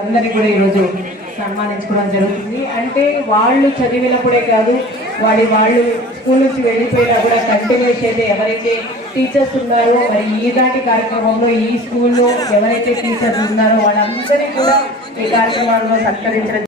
అందరినీ కూడా ఈరోజు సన్మానించుకోవడం జరుగుతుంది. అంటే వాళ్ళు చదివినప్పుడే కాదు వాడి వాళ్ళు స్కూల్ నుంచి వెళ్ళిపోయినా కూడా కంటిన్యూ చేసే ఎవరైతే టీచర్స్ ఉన్నారో మరి ఈనాటి కార్యక్రమంలో ఈ స్కూల్లో ఎవరైతే టీచర్స్ ఉన్నారో వాళ్ళందరినీ కూడా ఈ కార్యక్రమాల్లో సత్కరించడం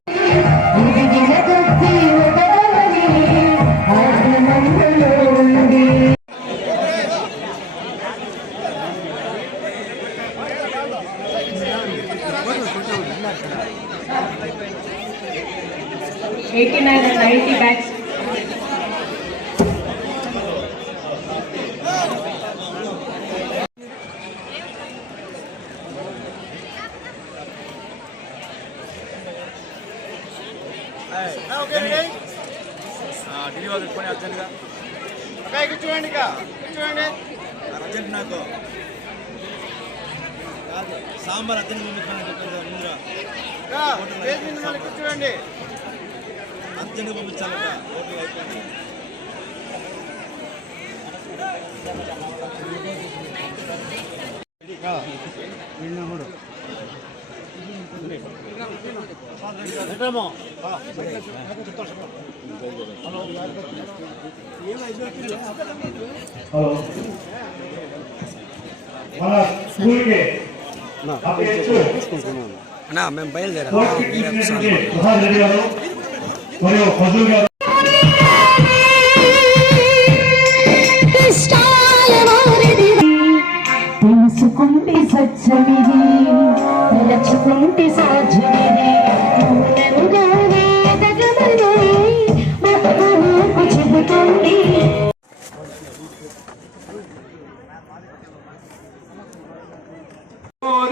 నాకు. కాదు సాంబార్ అర్జెంట్ పంపించాలని చెప్పారు ముందుగా కూర్చోండి. పంపించాలంట అయిపోయింది హలో. మన స్కూల్కి అన్నా మేము బయలుదేరాం. ప్రసాద్ రెడ్డి గారు మరియు గారు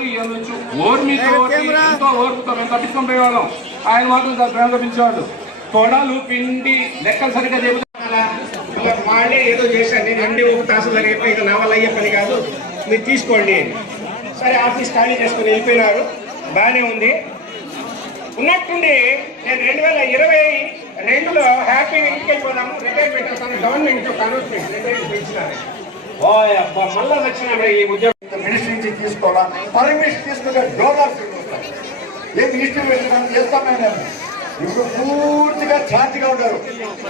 ఓరి అనొచ్చు ఓర్మితో ఎంతో ఓర్పుతో మేము తప్పించుకొని పోయేవాళ్ళం ఆయన మాత్రం చాలా ప్రేమగా పిలిచేవాడు. తొడలు పిండి లెక్కలు సరిగ్గా చెబుతా వాళ్ళే ఏదో చేశారు. నేను ఎండి ఒక తాసు జరిగిపోయి ఇక నా వల్ల అయ్యే పని కాదు. మీరు తీసుకోండి సరే ఆఫీస్ ఖాళీ చేసుకుని వెళ్ళిపోయినారు. బాగానే ఉంది. ఉన్నట్టుండి నేను రెండు వేల ఇరవై రెండులో హ్యాపీగా ఇంటికి వెళ్ళిపోదాము. రిటైర్మెంట్ గవర్నమెంట్ అనౌన్స్మెంట్ ఓ అబ్బా మళ్ళా వచ్చిన ఈ ఉద్యోగం. తీసుకోవాలా? పర్మిషన్ తీసుకుంటే డోనర్స్ ఏం మినిస్ట్రీ చేస్తామే చేస్తాం ఇప్పుడు పూర్తిగా ఛార్జ్గా ఉంటారు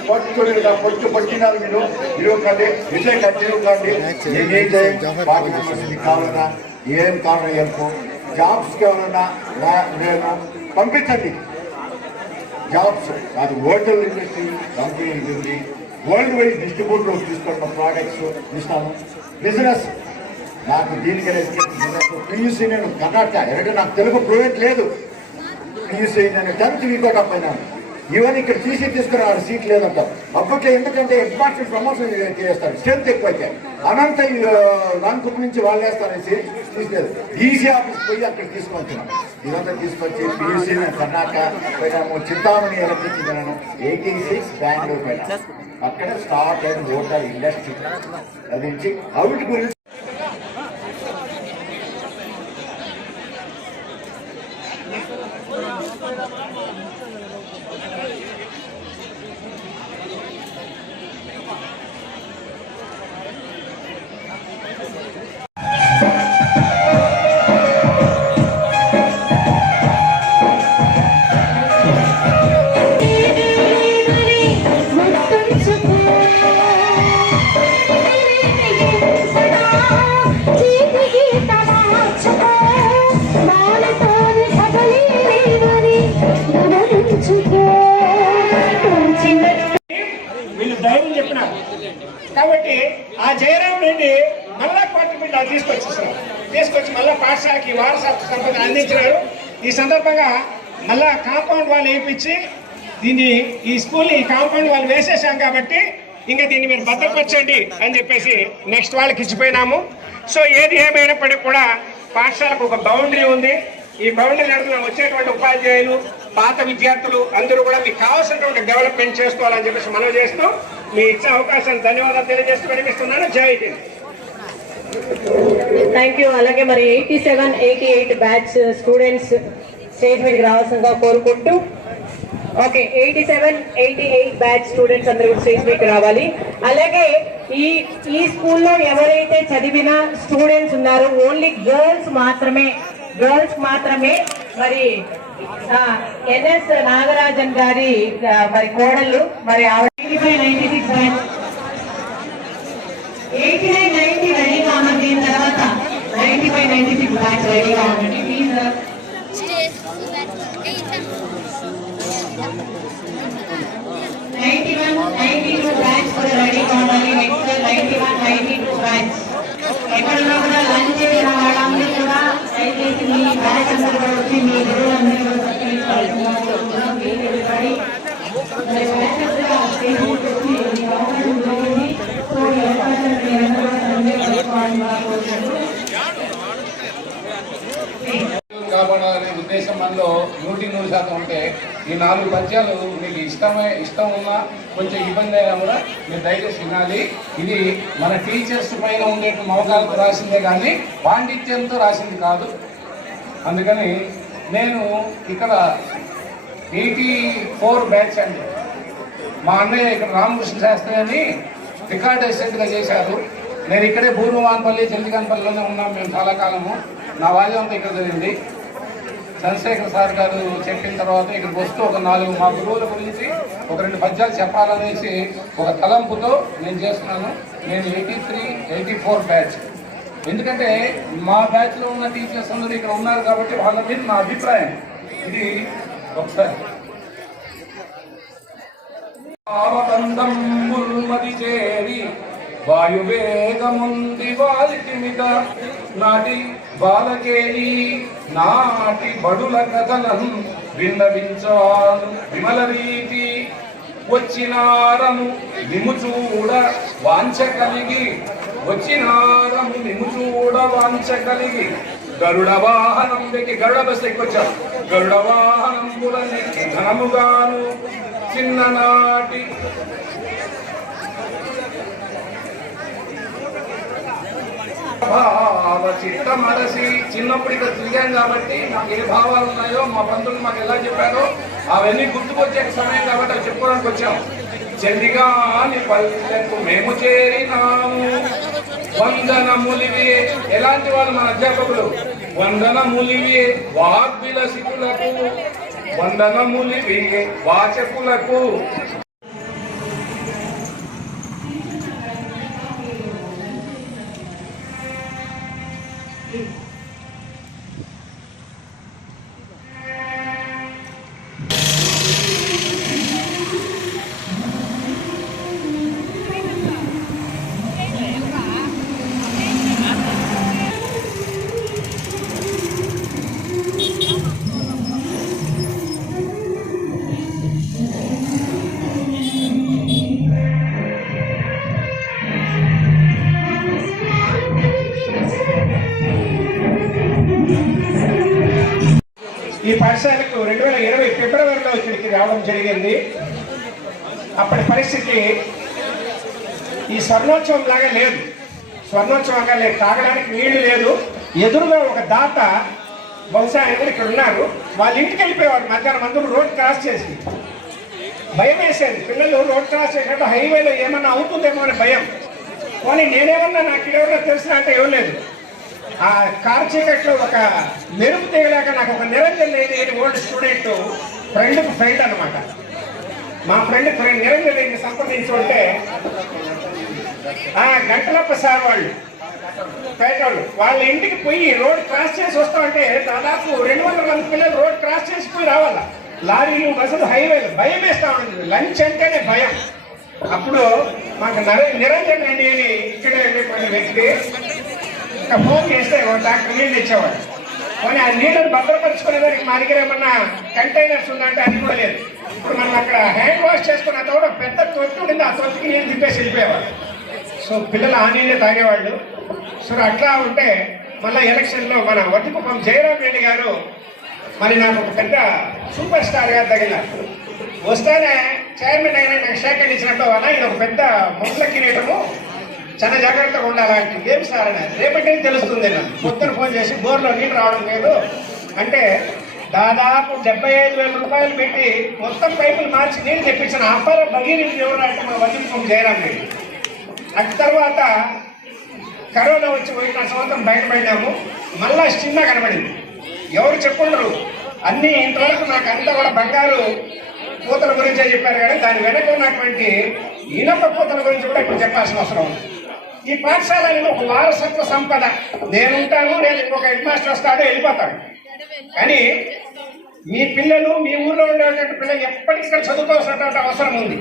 పట్టుకుని పొచ్చు పట్టినారు మీరు. ఇరవై కండి ఇట్లే కంటిన్యూ కండి ఏం చేయండి పార్టీ కావాలన్నా ఏం కావాలన్నా ఏమో జాబ్స్కి కావాలన్నా నేను పంపించండి. జాబ్స్ అది హోటల్ ఇండస్ట్రీ కంపెనీ ఉంది వరల్డ్ వైడ్ డిస్ట్రిబ్యూటర్ తీసుకున్న ప్రోడక్ట్స్ ఇస్తాము బిజినెస్ నాకు దీనికనే బిజినెస్ పియూసీ నేను కర్ణాటక ఎందుకంటే నాకు తెలుగు ఫ్లూయెంట్ లేదు. పియూసీ నేను టెన్త్ వీకోట్ అప్పోయినాను ఇవన్నీ ఇక్కడ తీసి తీసుకున్నారు సీట్ లేదంట. అప్పట్లో ఎందుకంటే హెడ్ ప్రమోషన్ చేస్తారు స్ట్రెంత్ ఎక్కువైతే. అనంత రాంకుప్ నుంచి వాళ్ళు వేస్తారనేసి తీసుకోలేదు. ఈసీ ఆఫీస్ పోయి అక్కడ తీసుకొచ్చినాం. ఇదంతా తీసుకొచ్చి పియూసీ కర్ణాటక పోయినాము చింతామణి ఎలక్ట్రిసిటీ పోయినాను ఎయిటీ సిక్స్ బెంగళూరు పోయినా. అక్కడ స్టార్ట్ అయిన హోటల్ ఇండస్ట్రీ. అది నుంచి అవిటి గురించి వీళ్ళు ధైర్యం చెప్పినారు. కాబట్టి ఆ జయరాం రెడ్డి మళ్ళా పార్టీ బిడ్డ తీసుకొచ్చేసారు. తీసుకొచ్చి మళ్ళా పాఠశాలకి వారసత్వ సంపద అందించినారు. ఈ సందర్భంగా మళ్ళా కాంపౌండ్ వాళ్ళు వేయించి దీన్ని ఈ స్కూల్ ఈ కాంపౌండ్ వాళ్ళు వేసేసాం కాబట్టి ఇంకా దీన్ని మీరు భద్రపరచండి అని చెప్పేసి నెక్స్ట్ వాళ్ళకి ఇచ్చిపోయినాము. సో ఏది ఏమైనప్పటికీ కూడా పాఠశాలకు ఒక బౌండరీ ఉంది. ఈ బౌండరీ నడుపున వచ్చేటువంటి ఉపాధ్యాయులు పాత విద్యార్థులు అందరూ కూడా మీకు కావాల్సినటువంటి డెవలప్మెంట్ చేసుకోవాలని చెప్పేసి మనం చేస్తూ మీ ఇచ్చే అవకాశాన్ని ధన్యవాదాలు తెలియజేస్తూ వినిపిస్తున్నాను. జై థ్యాంక్ యూ అలాగే మరి eighty seven eighty eight batch students stage మీదకి రావాల్సిందిగా కోరుకుంటూ okay eighty seven eighty eight batch students అందరూ కూడా స్టేజ్ మీకు రావాలి అలాగే ఈ ఈ స్కూల్లో ఎవరైతే చదివిన స్టూడెంట్స్ ఉన్నారో ఓన్లీ గర్ల్స్ మాత్రమే గర్ల్స్ మాత్రమే మరి ఎన్ఎస్ నాగరాజన్ గారి మరి కోడళ్ళు మరి ninety five ninety six eighty nine ninety రెడీగా ఉన్నది దీని తర్వాత ninety five ninety six batch రెడీగా ఉండండి ప్లీజ్ కాపాడాలనే ఉద్దేశం మనలో నూటి నూరు శాతం ఉంటే ఈ నాలుగు పద్యాలు మీకు ఇష్టమే ఇష్టం ఉన్నా కొంచెం ఇబ్బంది అయినా కూడా మీరు దయచేసి వినాలి. ఇది మన టీచర్స్ పైన ఉండే మమకాలతో రాసిందే కానీ పాండిత్యంతో రాసింది కాదు. అందుకని నేను ఇక్కడ ఎయిటీ ఫోర్ బ్యాచ్ అండి. మా అన్నయ్య ఇక్కడ రామకృష్ణ శాస్త్రి అని రికార్డ్ అసిస్టెంట్గా చేశారు. నేను ఇక్కడే పూర్వమాన్పల్లి చెల్లికాన్పల్లిలోనే ఉన్నాం మేము చాలా కాలము. నా వాల్యం అంతా ఇక్కడ జరిగింది. చంద్రశేఖర్ సార్ గారు చెప్పిన తర్వాత ఇక్కడికి వస్తూ ఒక నాలుగు మా గురువుల గురించి ఒక రెండు పద్యాలు చెప్పాలనేసి ఒక తలంపుతో నేను చేస్తున్నాను. నేను eighty three eighty four batch. ఎందుకంటే మా బ్యాచ్లో ఉన్న టీచర్స్ అందరూ ఇక్కడ ఉన్నారు కాబట్టి వాళ్ళ మీద నా అభిప్రాయం. ఇది ఒకసారి. ఆవకందంబుల్మది చేరి వాయువేగముంది వాలికిమిత నాటి బాలకేలి నాటి బడుల కథలను విన్నవించాను విమల రీతి వచ్చినారము నిము చూడ వాంఛ కలిగి. వచ్చినారము నిము చూడ వాంఛ కలిగి. గరుడ వాహనం వెక్కి గరుడ బస్ ఎక్కొచ్చాం. గరుడ వాహనం కూడా ఘనముగాను చిన్ననాటి భావ మనసి చిన్నప్పుడు ఇక్కడ తిరిగాం కాబట్టి నాకు ఏ భావాలు ఉన్నాయో మా పంతులు మాకు ఎలా చెప్పారో అవన్నీ గుర్తుకొచ్చే సమయం కాబట్టి అవి చెప్పుకోవడానికి వచ్చాం చెందిగాని పల్లెకు మేము చేరినాము. వందనములివి ఎలాంటి వాళ్ళు మన అధ్యాపకులు? వందనములివి వాగ్విలసితులకు. వందనములివి వాచకులకు. ఈ పాఠశాలకు రెండు వేల ఇరవై ఫిబ్రవరిలో ఇక్కడికి రావడం జరిగింది. అప్పటి పరిస్థితి ఈ స్వర్ణోత్సవం లాగా లేదు. స్వర్ణోత్సవంగా లేదు తాగడానికి నీళ్ళు లేదు. ఎదురుగా ఒక దాత బహుశా ఎవరు ఇక్కడ ఉన్నారు. వాళ్ళ ఇంటికి వెళ్ళిపోయేవారు మధ్యాహ్నం అందరూ రోడ్ క్రాస్ చేసి. భయం వేసేది. పిల్లలు రోడ్ క్రాస్ చేసినప్పుడు హైవేలో ఏమన్నా అవుతుందేమో అని భయం. కానీ నేనేమన్నా నాకు ఎవరన్నా తెలిసిన అంటే ఏం లేదు. ఆ కార్ చీకట్లో ఒక మెరుపు తీయలేక నాకు ఒక నిరంజన్ లేని ఓల్డ్ స్టూడెంట్ ఫ్రెండ్కి ఫ్రెండ్ అనమాట మా ఫ్రెండ్ ఫ్రెండ్ నిరంజన్ లేని సంప్రదించి ఉంటే ఆ గంటలప్ప సార్ వాళ్ళు పేటోళ్ళు వాళ్ళ ఇంటికి పోయి రోడ్ క్రాస్ చేసి వస్తామంటే దాదాపు రెండు వందల మంది పిల్లలు రోడ్ క్రాస్ చేసి పోయి రావాల? లారీలు బస్సులు హైవేలు భయం వేస్తా ఉంటుంది లంచ్ అంటేనే భయం. అప్పుడు మాకు నరే నిరంజన్ రెడ్డి ఇక్కడే వ్యక్తి ఇంకా ఫోన్ చేస్తే ఒక డాక్టర్ నీళ్ళు ఇచ్చేవాడు కానీ ఆ నీళ్ళని భద్రపరుచుకునేదానికి మా దగ్గర ఏమన్నా కంటైనర్స్ ఉందంటే అది కూడా లేదు. ఇప్పుడు మనం అక్కడ హ్యాండ్ వాష్ చేసుకున్న కూడా పెద్ద తొట్టి ఉండింది ఆ తొట్టికి నీళ్ళు తిప్పేసి వెళ్ళిపోయేవాడు. సో పిల్లలు ఆ నీళ్ళే తాగేవాళ్ళు. సో అట్లా ఉంటే మళ్ళీ ఎలక్షన్లో మన వడ్డికుప్పం జయరామ్ రెడ్డి గారు మరి నాకు ఒక పెద్ద సూపర్ స్టార్ గారు వస్తేనే చైర్మన్ అయినా నాకు సేకరించినట్టు అలా ఇది ఒక పెద్ద మొదల కిరీటము చాలా జాగ్రత్తగా ఉండాలంటే ఏం సార్ అని రేపటి తెలుస్తుంది నాకు. పొద్దున ఫోన్ చేసి బోర్లో నీళ్ళు రావడం లేదు. అంటే దాదాపు డెబ్బై ఐదు వేల రూపాయలు పెట్టి మొత్తం పైపులు మార్చి నీళ్ళు తెప్పించిన అప్పార భగీరథి ఎవరు అంటే మా వదిలిపం జయరాం రెడ్డి. అటు తర్వాత కరోనా వచ్చి పోయిన సంవత్సరం బయటపడినాము. మళ్ళా చిన్న కనబడింది. ఎవరు చెప్పుండరు. అన్ని ఇంతవరకు నాకు అంతా కూడా బంగారు పూతల గురించే చెప్పారు కానీ దాని వెనక ఉన్నటువంటి ఇనప పూతల గురించి కూడా ఇప్పుడు చెప్పాల్సిన అవసరం ఉంది. ఈ పాఠశాలలో ఒక వారసత్వ సంపద. నేనుంటాను నేను ఇంకొక హెడ్ మాస్టర్ వస్తాడో వెళ్ళిపోతాడు. కానీ మీ పిల్లలు మీ ఊర్లో ఉండేటువంటి పిల్లలు ఎప్పటికీ ఇక్కడ చదువుకోవాల్సినటువంటి అవసరం ఉంది.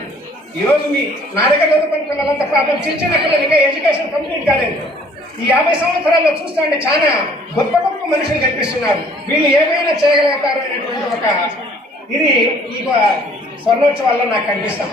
ఈ రోజు మీ నా దగ్గర చదువుకున్న పిల్లలంతా పాపం చిన్న చిన్న పిల్లలు ఇంకా ఎడ్యుకేషన్ కంప్లీట్ కాలేదు. ఈ యాభై సంవత్సరాల్లో చూస్తుంటే చాలా గొప్ప గొప్ప మనుషులు కనిపిస్తున్నారు. వీళ్ళు ఏమైనా చేయగలుగుతారు అనేటువంటి ఒక ఇది ఈ స్వర్ణోత్సవాల్లో నాకు కనిపిస్తాం